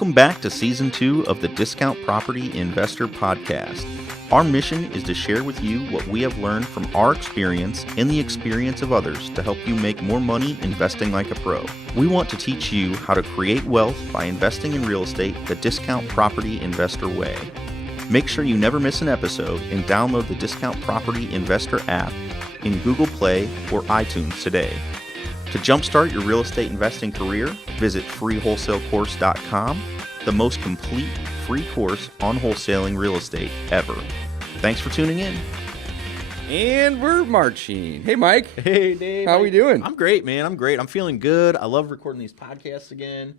Welcome back to Season 2 of the Discount Property Investor Podcast. Our mission is to share with you what we have learned from our experience and the experience of others to help you make more money investing like a pro. We want to teach you how to create wealth by investing in real estate the Discount Property Investor way. Make sure you never miss an episode and download the Discount Property Investor app in Google Play or iTunes today. To jumpstart your real estate investing career, visit freewholesalecourse.com, the most complete free course on wholesaling real estate ever. Thanks for tuning in. And we're marching. Hey, Mike. Hey, Dave. How we doing? I'm great, man. I'm great. I'm feeling good. I love recording these podcasts again.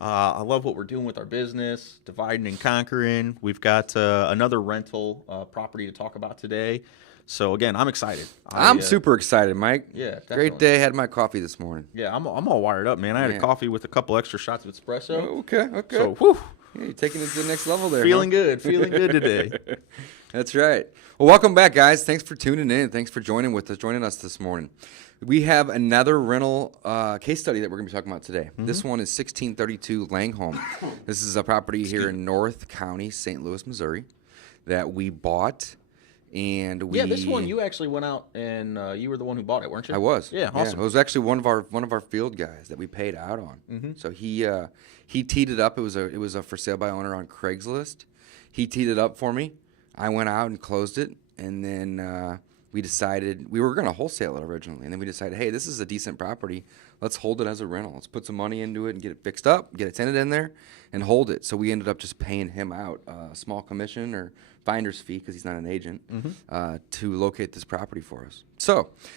I love what we're doing with our business, dividing and conquering. We've got another rental property to talk about today. So, again, I'm excited. I'm super excited, Mike. Yeah, definitely. Great day. Had my coffee this morning. Yeah, I'm all wired up, man. I had a coffee with a couple extra shots of espresso. Okay. So, whew. Yeah, you're taking it to the next level there. Feeling good today. That's right. Well, welcome back, guys. Thanks for tuning in. Thanks for joining us this morning. We have another rental case study that we're going to be talking about today. Mm-hmm. This one is 1632 Langholm. This is a property here in North County, St. Louis, Missouri, that we bought. And this one you actually went out and you were the one who bought it, weren't you? I was. Yeah, awesome. Yeah, it was actually one of our field guys that we paid out on. Mm-hmm. So he teed it up. It was a for sale by owner on Craigslist. He teed it up for me. I went out and closed it, and then we decided we were going to wholesale it originally, and then we decided, hey, this is a decent property. Let's hold it as a rental. Let's put some money into it and get it fixed up, get a tenant in there, and hold it. So we ended up just paying him out a small commission or finder's fee, because he's not an agent, to locate this property for us. So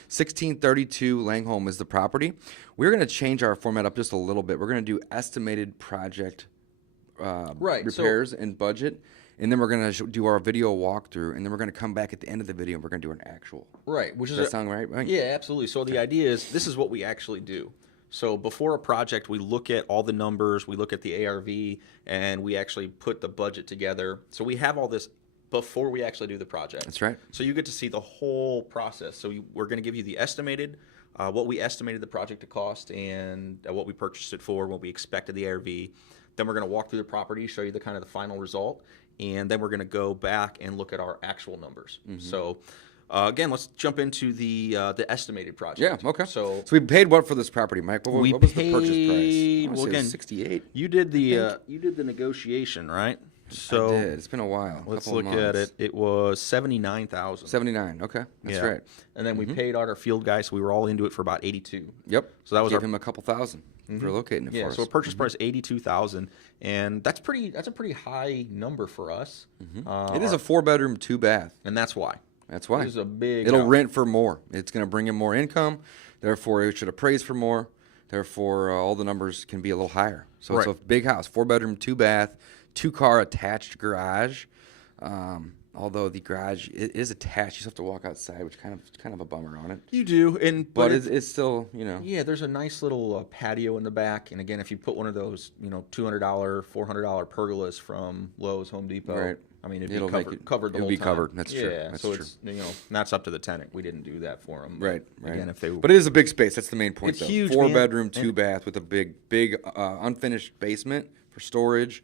1632 Langholm is the property. We're going to change our format up just a little bit. We're going to do estimated project repairs and budget. And then we're going to do our video walkthrough, and then we're going to come back at the end of the video, and we're going to do an actual. Right. Does that sound right? Yeah, absolutely. So the idea is this is what we actually do. So before a project, we look at all the numbers, we look at the ARV, and we actually put the budget together. So we have all this before we actually do the project. That's right. So you get to see the whole process. So we're going to give you the estimated, what we estimated the project to cost, and what we purchased it for, what we expected the ARV. Then we're going to walk through the property, show you the kind of the final result. And then we're going to go back and look at our actual numbers. Mm-hmm. So, again, let's jump into the estimated project. Yeah, okay. So we paid what for this property, Mike? What was the purchase price? Well, again, $68. You did the negotiation, right? So I did. It's been a while. Let's look at it. It was $79,000. 79. Okay, that's right. And then we paid out our field guy, so we were all into it for about $82,000. Yep. So that was gave him a couple thousand for locating it for us. So a purchase price $82,000, and that's a pretty high number for us. It is a 4-bedroom, 2-bath, and that's why. That's why. It is a big. It'll rent for more. It's going to bring in more income. Therefore, it should appraise for more. Therefore, all the numbers can be a little higher. So It's a big house, 4-bedroom, 2-bath, 2-car attached garage. Although the garage is attached, you just have to walk outside, which kind of a bummer on it. You do, but it's still, Yeah, there's a nice little patio in the back, and again, if you put one of those, $200, $400 pergolas from Lowe's, Home Depot, right. I mean, it'll be covered the whole time. It'll be covered. That's true. Yeah, that's so true. it's that's up to the tenant. We didn't do that for them. Right. Again, but it is a big space. That's the main point. It's huge, 4-bedroom, 2-bath with a big unfinished basement for storage.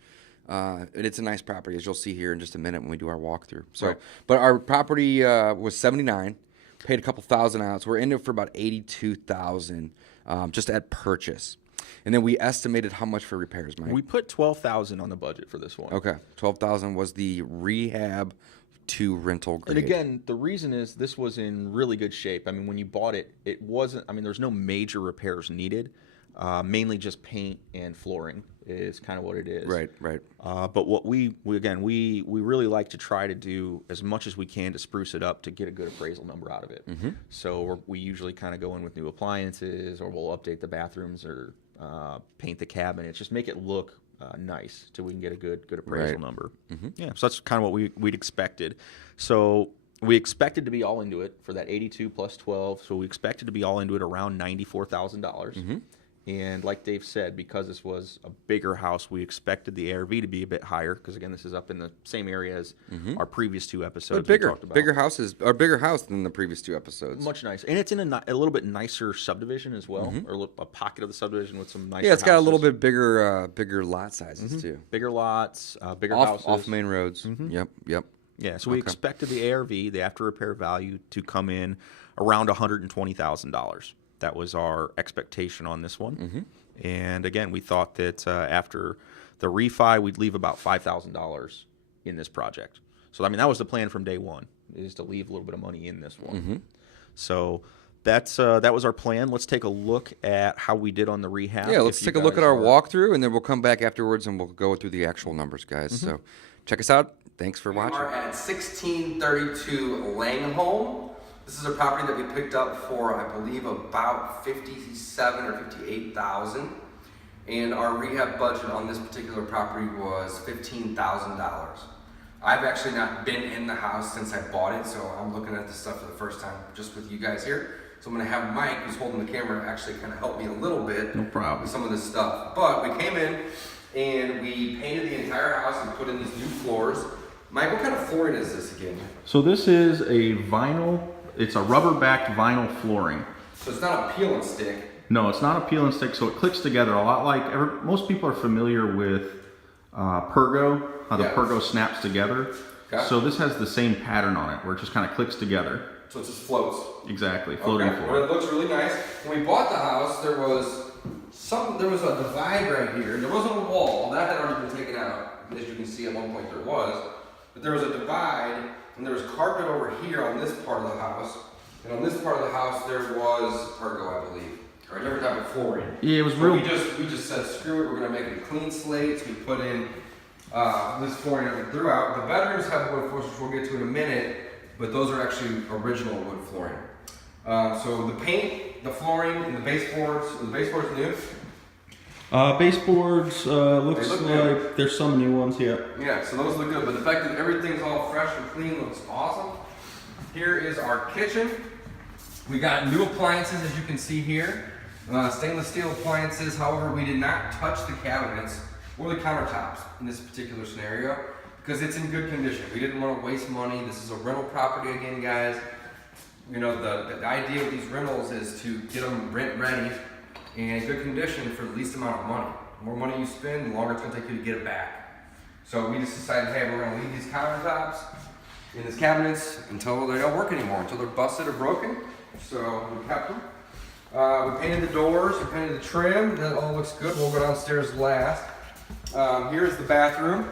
And it's a nice property, as you'll see here in just a minute when we do our walkthrough. So, right. But our property was $79,000, paid a couple thousand out. So we're in it for about $82,000 just at purchase. And then we estimated how much for repairs, Mike. We put $12,000 on the budget for this one. Okay, $12,000 was the rehab to rental grade. And again, the reason is this was in really good shape. I mean, when you bought it, it wasn't. I mean, there's no major repairs needed. Mainly just paint and flooring is kind of what it is. Right. But what we really like to try to do as much as we can to spruce it up to get a good appraisal number out of it. Mm-hmm. So we usually kind of go in with new appliances, or we'll update the bathrooms, or paint the cabinets, just make it look nice till we can get a good appraisal number. Mm-hmm. Yeah, so that's kind of what we'd expected. So we expected to be all into it for that 82 plus 12. So we expected to be all into it around $94,000. Mm-hmm. And like Dave said, because this was a bigger house, we expected the ARV to be a bit higher because, again, this is up in the same area as our previous 2 episodes. But bigger, we talked about. bigger house than the previous 2 episodes. Much nicer. And it's in a little bit nicer subdivision as well, or a pocket of the subdivision with some nicer Yeah, it's got houses. a little bit bigger lot sizes too. Bigger lots, bigger houses. Off main roads. Yep. Yeah, so we expected the ARV, the after repair value, to come in around $120,000. That was our expectation on this one. And again, we thought that after the refi, we'd leave about $5,000 in this project. So, I mean, that was the plan from day one, is to leave a little bit of money in this one. So that was our plan. Let's take a look at how we did on the rehab. Yeah, let's take a look at our walkthrough, and then we'll come back afterwards and we'll go through the actual numbers, guys. So check us out. Thanks for watching. We are at 1632 Langholm. This is a property that we picked up for, I believe, about $57,000 or $58,000. And our rehab budget on this particular property was $15,000. I've actually not been in the house since I bought it, so I'm looking at this stuff for the first time just with you guys here. So I'm gonna have Mike, who's holding the camera, actually kind of help me a little bit with some of this stuff. But we came in and we painted the entire house and put in these new floors. Mike, what kind of flooring is this again? So this is a vinyl, it's a rubber-backed vinyl flooring. So it's not a peel and stick. No, it's not a peel and stick, so it clicks together a lot like, most people are familiar with Pergo, how the Pergo snaps together. Okay. So this has the same pattern on it, where it just kind of clicks together. So it just floats. Exactly, floating floor. Well, it looks really nice. When we bought the house, there was a divide right here. There wasn't a wall. That had already been taken out. As you can see, at one point there was. But there was a divide, and there was carpet over here on this part of the house. And on this part of the house, there was Pergo, I believe. Or a different type of flooring. Yeah, it was so real. We just said, screw it, we're going to make it a clean slate. So we put in this flooring that we threw out. The bedrooms have wood floors, which we'll get to in a minute, but those are actually original wood flooring. So the paint, the flooring, and the baseboards new. Baseboards looks look like good. there's some new ones here. Yeah, so those look good, but the fact that everything's all fresh and clean looks awesome. Here is our kitchen. We got new appliances, as you can see here. Stainless steel appliances, however, we did not touch the cabinets or the countertops in this particular scenario because it's in good condition. We didn't want to waste money. This is a rental property again, guys. You know, the idea with these rentals is to get them rent ready and in good condition for the least amount of money. The more money you spend, the longer it's going to take you to get it back. So we just decided, hey, we're going to leave these countertops in these cabinets until they don't work anymore, until they're busted or broken. So we kept them. We painted the doors, we painted the trim. That all looks good. We'll go downstairs last. Here's the bathroom.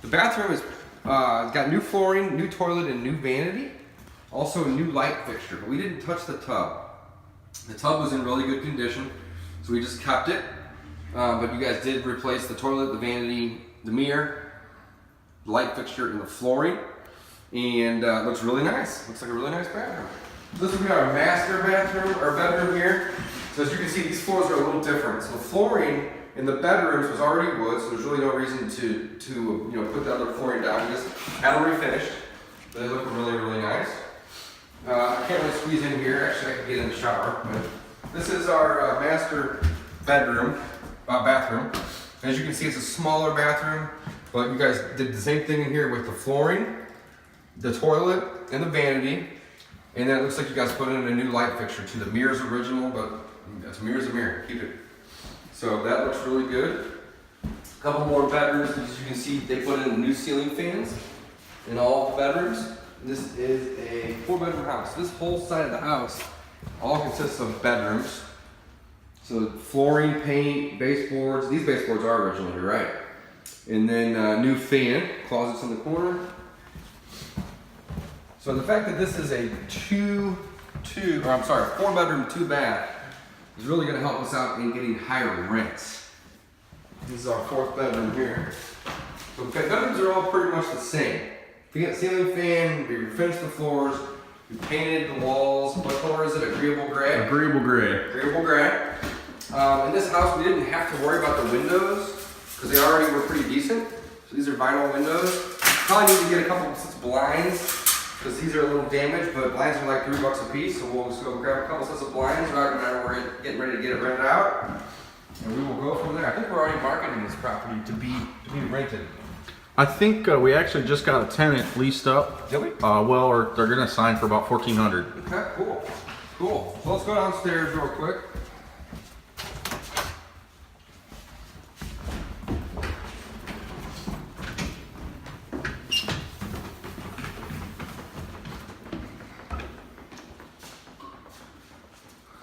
The bathroom is got new flooring, new toilet, and new vanity. Also a new light fixture, but we didn't touch the tub. The tub was in really good condition, so we just kept it. But you guys did replace the toilet, the vanity, the mirror, the light fixture, and the flooring. And it looks really nice. Looks like a really nice bathroom. This will be our master bathroom, or bedroom here. So as you can see, these floors are a little different. So the flooring in the bedrooms was already wood, so there's really no reason to put the other flooring down. We just had them refinished. But they look really, really nice. I can't really squeeze in here. Actually, I could get in the shower. But this is our master bathroom. As you can see, it's a smaller bathroom, but you guys did the same thing in here with the flooring, the toilet, and the vanity. And then it looks like you guys put in a new light fixture too. The mirror's original, but that's a mirror. Keep it. So that looks really good. A couple more bedrooms. As you can see, they put in new ceiling fans in all the bedrooms. This is a 4-bedroom house. This whole side of the house all consists of bedrooms. So flooring, paint, baseboards. These baseboards are original, you're right. And then new fan, closets in the corner. So the fact that this is a 4-bedroom, 2-bath is really going to help us out in getting higher rents. This is our 4th bedroom here. So bedrooms are all pretty much the same. We got ceiling fan, we finished the floors, we painted the walls. What color is it? Agreeable gray? Agreeable gray. Agreeable gray. In this house, we didn't have to worry about the windows because they already were pretty decent. So these are vinyl windows. Probably need to get a couple sets of blinds because these are a little damaged, but blinds are like $3 a piece. So we'll just go grab a couple sets of blinds right when we're getting ready to get it rented out. and we will go from there. I think we're already marketing this property to be rented. I think we actually just got a tenant leased up. Did we? Or they're gonna sign for about $1,400. Okay, cool. So let's go downstairs real quick.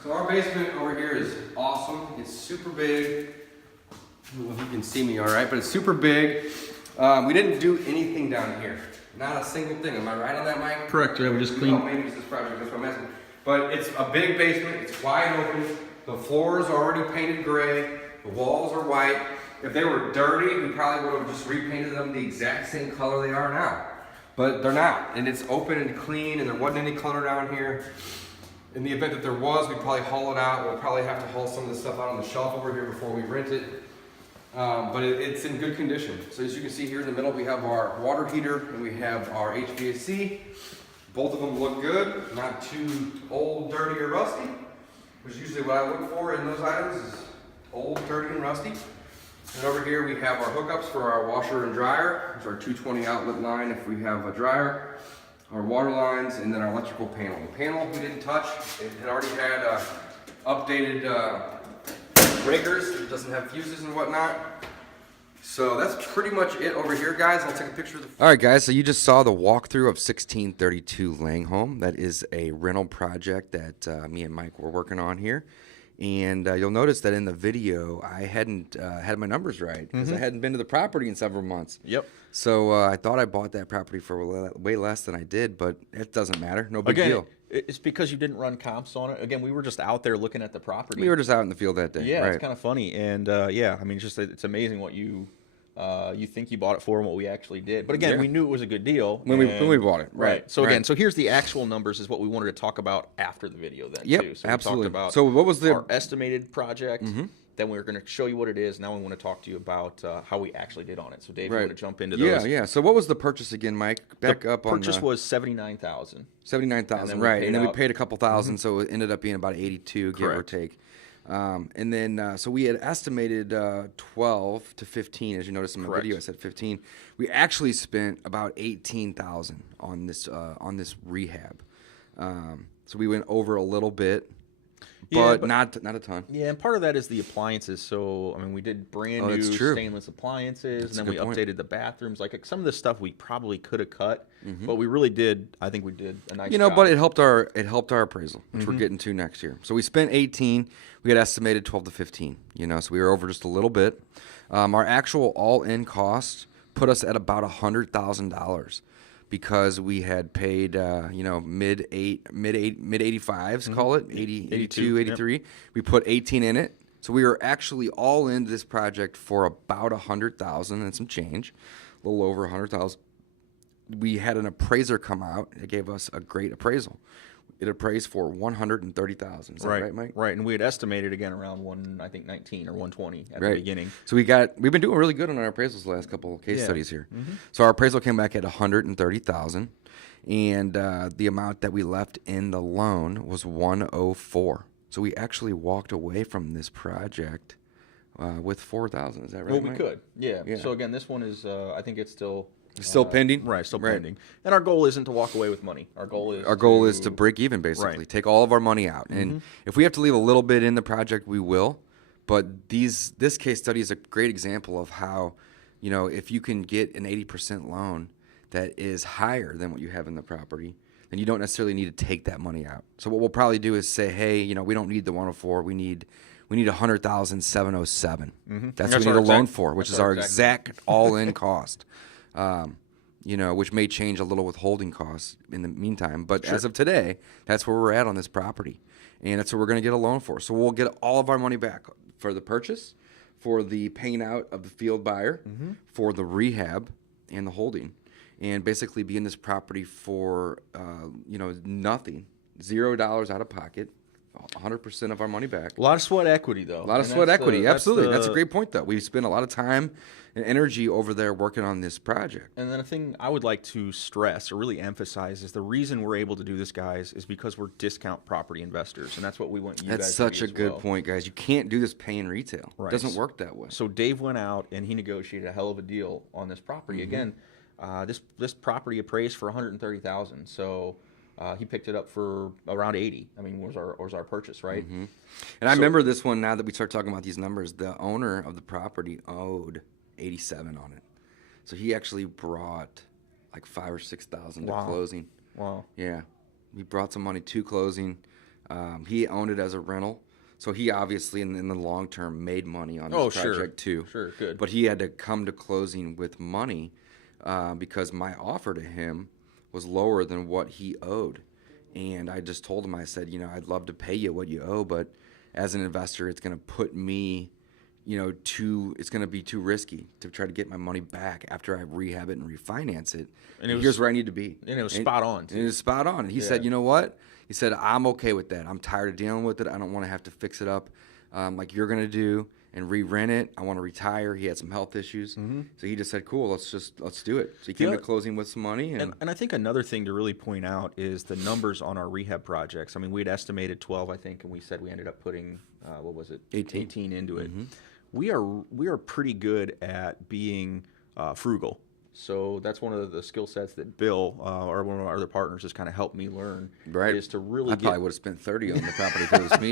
So our basement over here is awesome. It's super big. I don't know if you can see me all right, but it's super big. We didn't do anything down here. Not a single thing. Am I right on that, Mike? Correct, yeah, we just cleaned. Oh, maybe it's this project, that's what I'm asking. But it's a big basement, it's wide open. The floors are already painted gray. The walls are white. If they were dirty, we probably would have just repainted them the exact same color they are now. But they're not, and it's open and clean, and there wasn't any clutter down here. In the event that there was, we'd probably haul it out. We'll probably have to haul some of this stuff out on the shelf over here before we rent it. But it's in good condition. So as you can see here in the middle, we have our water heater and we have our HVAC. Both of them look good, not too old, dirty, or rusty, which is usually what I look for in those items is old, dirty, and rusty. And over here we have our hookups for our washer and dryer. There's our 220 outlet line if we have a dryer, our water lines, and then our electrical panel. The panel we didn't touch. It had already had updated breakers. It doesn't have fuses and whatnot. So that's pretty much it over here, guys. I'll take a picture of the... All right, guys, so you just saw the walkthrough of 1632 Langholm. That is a rental project that me and Mike were working on here. And you'll notice that in the video, I hadn't had my numbers right because I hadn't been to the property in several months. Yep. So I thought I bought that property for way less than I did, but it doesn't matter. No big deal. It's because you didn't run comps on it. Again, we were just out there looking at the property. We were just out in the field that day. Yeah, right. It's kind of funny. And yeah, I mean, it's amazing what you think you bought it for and what we actually did. But again, we knew it was a good deal when we bought it. Right. So again, so here's the actual numbers is what we wanted to talk about after the video then too. So absolutely. We talked about so what was our estimated project. Then we were going to show you what it is. Now we want to talk to you about how we actually did on it. So Dave, you want to jump into those? Yeah. So what was the purchase again, Mike? Back up on purchase was $79,000. $79,000, right? And then we paid a couple thousand, so it ended up being about 82, give or take. And then so we had estimated 12 to 15, as you noticed in my video. I said 15. We actually spent about 18,000 on this rehab. So we went over a little bit. But not a ton. Yeah, and part of that is the appliances. So, I mean, we did brand new stainless appliances, and then we updated the bathrooms. Like some of the stuff we probably could have cut, but we really did. I think we did a nice job. But it helped our appraisal, which we're getting to next year. So we spent 18. We had estimated 12 to 15. So we were over just a little bit. Our actual all-in cost put us at about $100,000. Because we had paid, mid 85s, call it 80, 82, 83. Yep. We put 18 in it, so we were actually all into this project for about $100,000 and some change, a little over $100,000. We had an appraiser come out. It gave us a great appraisal. It appraised for $130,000. Is that right, Mike? Right, and we had estimated again around 19 or 120 at the beginning. So we've been doing really good on our appraisals the last couple of case studies here. So our appraisal came back at $130,000, and the amount that we left in the loan was $104. So we actually walked away from this project with $4,000. Is that right? Well, Mike? we could. Yeah. So again, this one is I think it's still. Still pending? Right, still pending. And our goal isn't to walk away with money. Our goal is to break even, basically. Take all of our money out. And if we have to leave a little bit in the project, we will. But this case study is a great example of how, if you can get an 80% loan that is higher than what you have in the property, then you don't necessarily need to take that money out. So what we'll probably do is say, hey, we don't need the 104. We need 100,707. That's what we need a loan for, which is our exact all-in cost. Which may change a little withholding costs in the meantime. But as of today, that's where we're at on this property. And that's what we're going to get a loan for. So we'll get all of our money back for the purchase, for the paying out of the field buyer, for the rehab, and the holding. And basically be in this property for, nothing, $0 out of pocket, 100% of our money back. A lot of sweat equity, though. A lot of sweat equity, absolutely. That's a great point, though. We spent a lot of time and energy over there working on this project. And then a thing I would like to stress or really emphasize is the reason we're able to do this, guys, is because we're discount property investors, and that's what we want you guys to be. That's such a good well. point, guys. You can't do this paying retail. Right. It doesn't work that way. So Dave went out and he negotiated a hell of a deal on this property. Again, this property appraised for $130,000. So he picked it up for around 80. I mean, was our purchase, right? And I remember this one. Now that we start talking about these numbers, the owner of the property owed 87 on it. So he actually brought like $5,000 or $6,000 to closing. Wow. Yeah, he brought some money to closing. He owned it as a rental. So he obviously, in the long term, made money on this project too. Sure, good. But he had to come to closing with money because my offer to him was lower than what he owed. And I just told him, I said, I'd love to pay you what you owe, but as an investor, it's going to put me, it's going to be too risky to try to get my money back after I rehab it and refinance it. And here's where I need to be. And it was spot on. And it was spot on. And he said, you know what? He said, I'm okay with that. I'm tired of dealing with it. I don't want to have to fix it up like you're going to do and re-rent it. I want to retire. He had some health issues. So he just said, cool, let's do it. So he came to closing with some money. And I think another thing to really point out is the numbers on our rehab projects. I mean, we'd estimated 12, I think, and we said we ended up putting, 18 into it. We are pretty good at being frugal. So that's one of the skill sets that Bill, or one of our other partners, has kind of helped me learn. Right. Is to really. I probably would have spent 30 on the property if it was me.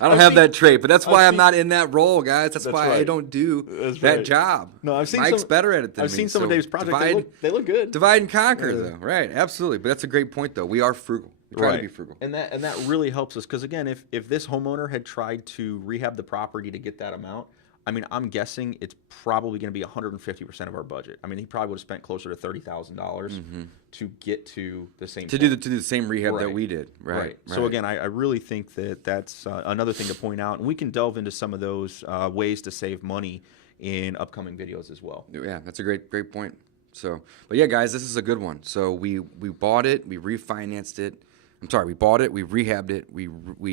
I don't have that trait, but that's why I'm not in that role, guys. That's why I don't do that job. No, I've seen Mike's better at it than me. I've seen some of Dave's projects. They look good. Divide and conquer, though. Right. Absolutely. But that's a great point, though. We are frugal. We try to be frugal. And that really helps us because, again, if this homeowner had tried to rehab the property to get that amount, I mean, I'm guessing it's probably going to be 150% of our budget. I mean, he probably would have spent closer to $30,000 to get to the same to do the same rehab that we did. Right. So again, I really think that's another thing to point out, and we can delve into some of those ways to save money in upcoming videos as well. Yeah, that's a great point. So, but yeah, guys, this is a good one. So we bought it, we refinanced it. I'm sorry, we bought it, we rehabbed it, we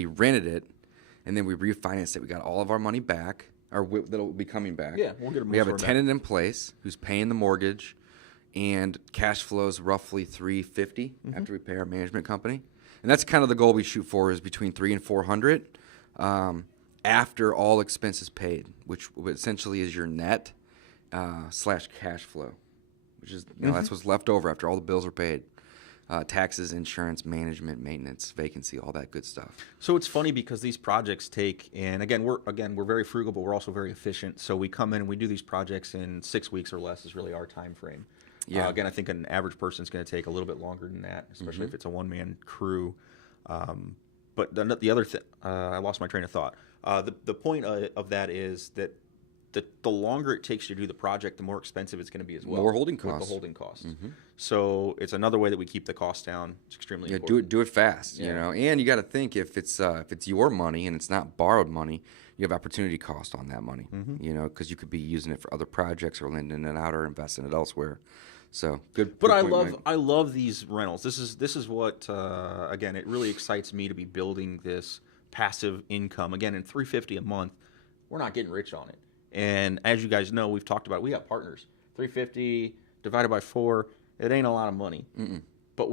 rented it, and then we refinanced it. We got all of our money back. That'll be coming back. Yeah, we'll get them. We have a tenant in place who's paying the mortgage, and cash flows roughly $350 after we pay our management company, and that's kind of the goal we shoot for, is between $300 and $400 after all expenses paid, which essentially is your net slash cash flow, which is that's what's left over after all the bills are paid. Taxes, insurance, management, maintenance, vacancy, all that good stuff. So it's funny because these projects take, and again we're very frugal, but we're also very efficient. So we come in and we do these projects in 6 weeks or less is really our time frame. Yeah. Again, I think an average person is going to take a little bit longer than that, especially if it's a one-man crew. But the other thing, I lost my train of thought. The point of that is that the longer it takes you to do the project, the more expensive it's going to be as well. More holding costs. With the holding costs. So it's another way that we keep the costs down. It's extremely important. Yeah, do it fast, And you got to think, if it's your money and it's not borrowed money, you have opportunity cost on that money, because you could be using it for other projects or lending it out or investing it elsewhere. So good. But I love these rentals. This is what again, it really excites me to be building this passive income. Again, in $350 a month, we're not getting rich on it. And as you guys know, we've talked about it, we got partners. $350 divided by 4, it ain't a lot of money. But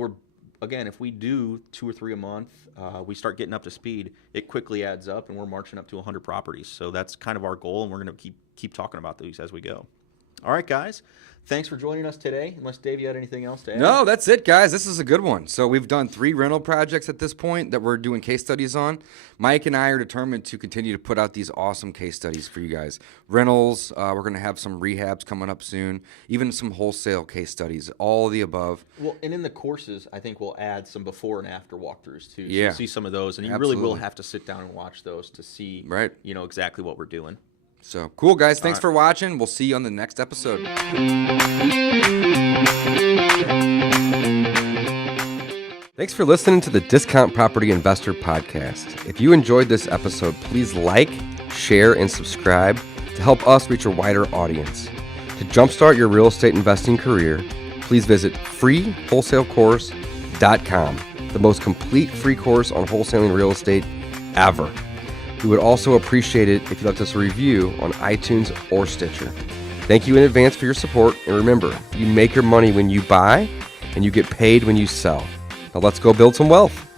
again, if we do 2 or 3 a month, we start getting up to speed, it quickly adds up, and we're marching up to 100 properties. So that's kind of our goal, and we're going to keep talking about these as we go. All right, guys. Thanks for joining us today. Unless, Dave, you had anything else to add? No, that's it, guys. This is a good one. So we've done 3 rental projects at this point that we're doing case studies on. Mike and I are determined to continue to put out these awesome case studies for you guys. Rentals, we're going to have some rehabs coming up soon, even some wholesale case studies, all of the above. Well, and in the courses, I think we'll add some before and after walkthroughs, too. So you'll see some of those, and you really will have to sit down and watch those to see exactly what we're doing. So, cool, guys. Thanks for watching. We'll see you on the next episode. Thanks for listening to the Discount Property Investor Podcast. If you enjoyed this episode, please like, share, and subscribe to help us reach a wider audience. To jumpstart your real estate investing career, please visit freewholesalecourse.com. the most complete free course on wholesaling real estate ever. We would also appreciate it if you left us a review on iTunes or Stitcher. Thank you in advance for your support, and remember, you make your money when you buy, and you get paid when you sell. Now let's go build some wealth.